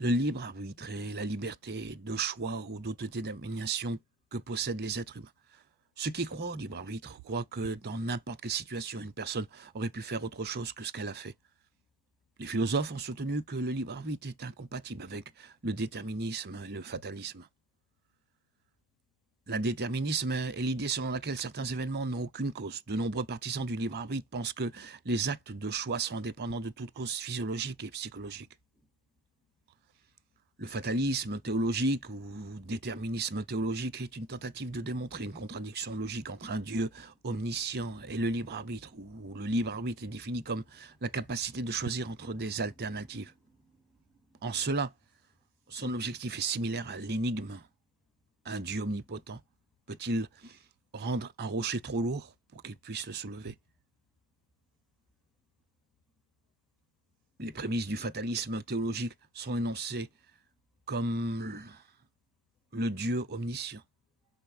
Le libre arbitre est la liberté de choix ou d'autodétermination que possèdent les êtres humains. Ceux qui croient au libre arbitre croient que dans n'importe quelle situation, une personne aurait pu faire autre chose que ce qu'elle a fait. Les philosophes ont soutenu que le libre arbitre est incompatible avec le déterminisme et le fatalisme. L'indéterminisme est l'idée selon laquelle certains événements n'ont aucune cause. De nombreux partisans du libre arbitre pensent que les actes de choix sont indépendants de toute cause physiologique et psychologique. Le fatalisme théologique ou déterminisme théologique est une tentative de démontrer une contradiction logique entre un Dieu omniscient et le libre arbitre, où le libre arbitre est défini comme la capacité de choisir entre des alternatives. En cela, son objectif est similaire à l'énigme. Un Dieu omnipotent peut-il rendre un rocher trop lourd pour qu'il puisse le soulever? Les prémices du fatalisme théologique sont énoncées comme le Dieu omniscient.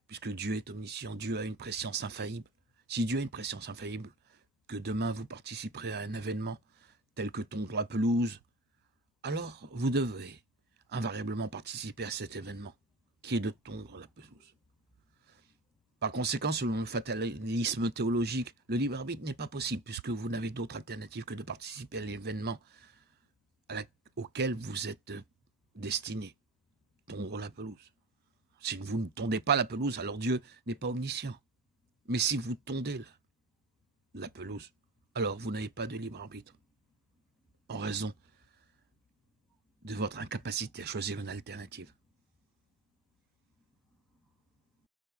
Puisque Dieu est omniscient, Dieu a une préscience infaillible. Si Dieu a une préscience infaillible, que demain vous participerez à un événement tel que tondre la pelouse, alors vous devez invariablement participer à cet événement, qui est de tondre la pelouse. Par conséquent, selon le fatalisme théologique, le libre arbitre n'est pas possible, puisque vous n'avez d'autre alternative que de participer à l'événement auquel vous êtes destiné, tondre la pelouse. Si vous ne tondez pas la pelouse, alors Dieu n'est pas omniscient. Mais si vous tondez la pelouse, alors vous n'avez pas de libre arbitre, en raison de votre incapacité à choisir une alternative.